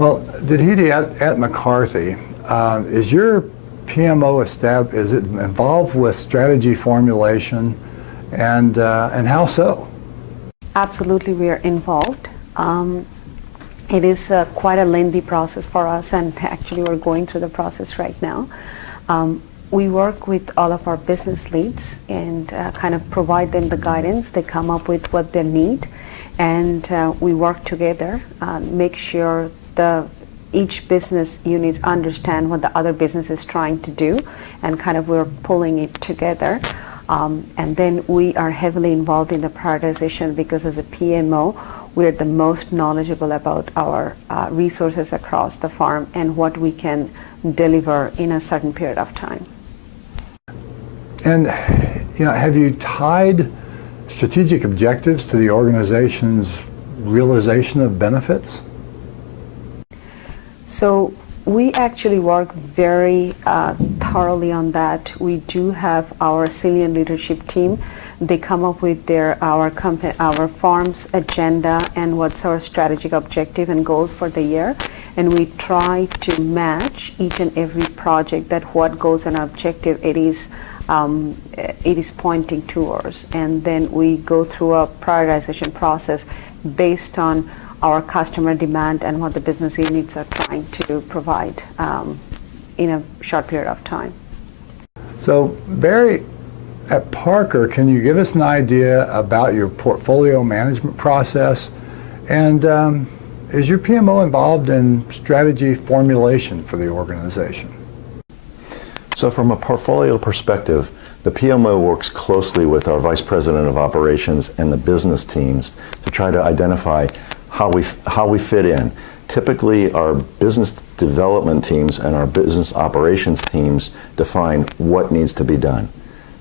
Well, Didhiti, at McCarthy, is your PMO is it involved with strategy formulation, and how so? Absolutely, we are involved. It is quite a lengthy process for us, and actually we're going through the process right now. We work with all of our business leads and kind of provide them the guidance. They come up with what they need, and we work together, make sure each business units understand what the other business is trying to do, and kind of we're pulling it together. And then we are heavily involved in the prioritization because as a PMO, we're the most knowledgeable about our resources across the farm and what we can deliver in a certain period of time. And have you tied strategic objectives to the organization's realization of benefits? So we actually work very thoroughly on that. We do have our senior leadership team. They come up with our farm's agenda and what's our strategic objective and goals for the year. And we try to match each and every project that what goals and objective it is pointing towards. And then we go through a prioritization process based on our customer demand and what the business units are trying to provide in a short period of time. So Barry, at Parker, can you give us an idea about your portfolio management process? And is your PMO involved in strategy formulation for the organization? So from a portfolio perspective, the PMO works closely with our Vice President of Operations and the business teams to try to identify how we fit in. Typically, our business development teams and our business operations teams define what needs to be done.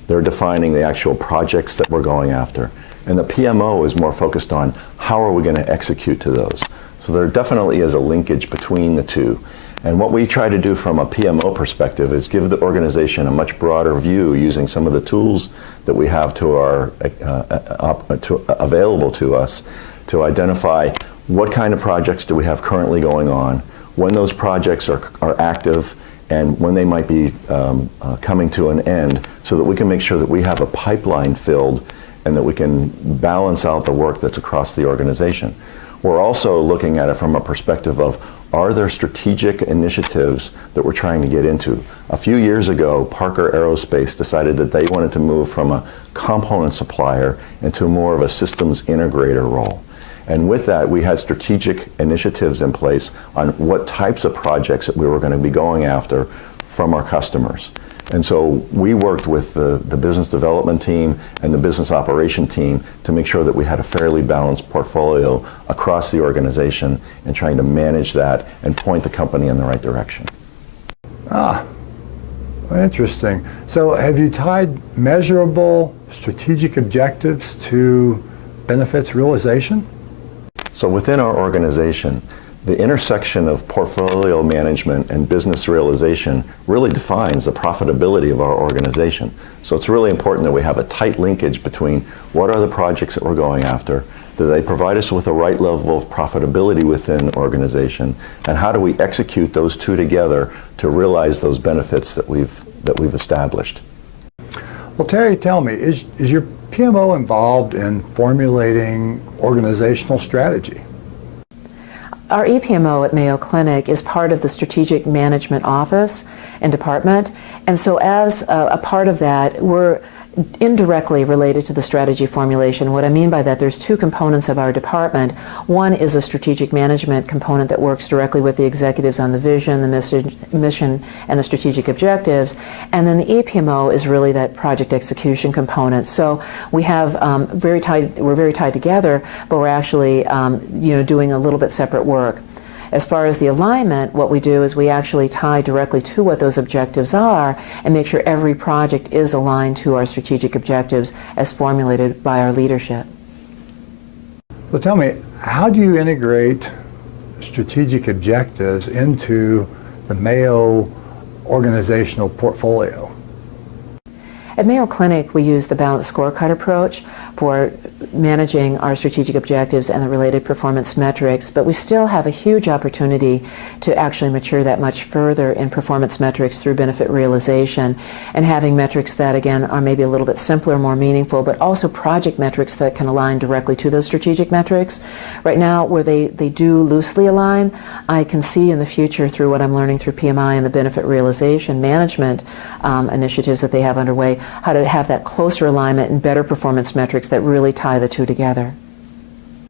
They're defining the actual projects that we're going after. And the PMO is more focused on how are we going to execute to those. So there definitely is a linkage between the two. And what we try to do from a PMO perspective is give the organization a much broader view using some of the tools that we have available to us to identify what kind of projects do we have currently going on, when those projects are active, and when they might be coming to an end, so that we can make sure that we have a pipeline filled and that we can balance out the work that's across the organization. We're also looking at it from a perspective of, are there strategic initiatives that we're trying to get into? A few years ago, Parker Aerospace decided that they wanted to move from a component supplier into more of a systems integrator role. And with that, we had strategic initiatives in place on what types of projects that we were going to be going after from our customers. And so we worked with the business development team and the business operation team to make sure that we had a fairly balanced portfolio across the organization and trying to manage that and point the company in the right direction. Ah, interesting. So have you tied measurable strategic objectives to benefits realization? So within our organization, the intersection of portfolio management and business realization really defines the profitability of our organization. So it's really important that we have a tight linkage between what are the projects that we're going after, do they provide us with the right level of profitability within the organization, and how do we execute those two together to realize those benefits that we've established. Well, Terry, tell me, is your PMO involved in formulating organizational strategy? Our EPMO at Mayo Clinic is part of the Strategic Management Office and Department, and so as a part of that, we're indirectly related to the strategy formulation. What I mean by that, there's two components of our department. One is a strategic management component that works directly with the executives on the vision, the mission, and the strategic objectives, and then the EPMO is really that project execution component. So we have we're very tied together, but we're actually doing a little bit separate work. As far as the alignment, what we do is we actually tie directly to what those objectives are and make sure every project is aligned to our strategic objectives as formulated by our leadership. Well, tell me, how do you integrate strategic objectives into the Mayo organizational portfolio? At Mayo Clinic, we use the balanced scorecard approach for managing our strategic objectives and the related performance metrics, but we still have a huge opportunity to actually mature that much further in performance metrics through benefit realization and having metrics that, again, are maybe a little bit simpler, more meaningful, but also project metrics that can align directly to those strategic metrics. Right now, where they do loosely align, I can see in the future through what I'm learning through PMI and the benefit realization management initiatives that they have underway, how to have that closer alignment and better performance metrics that really tie the two together.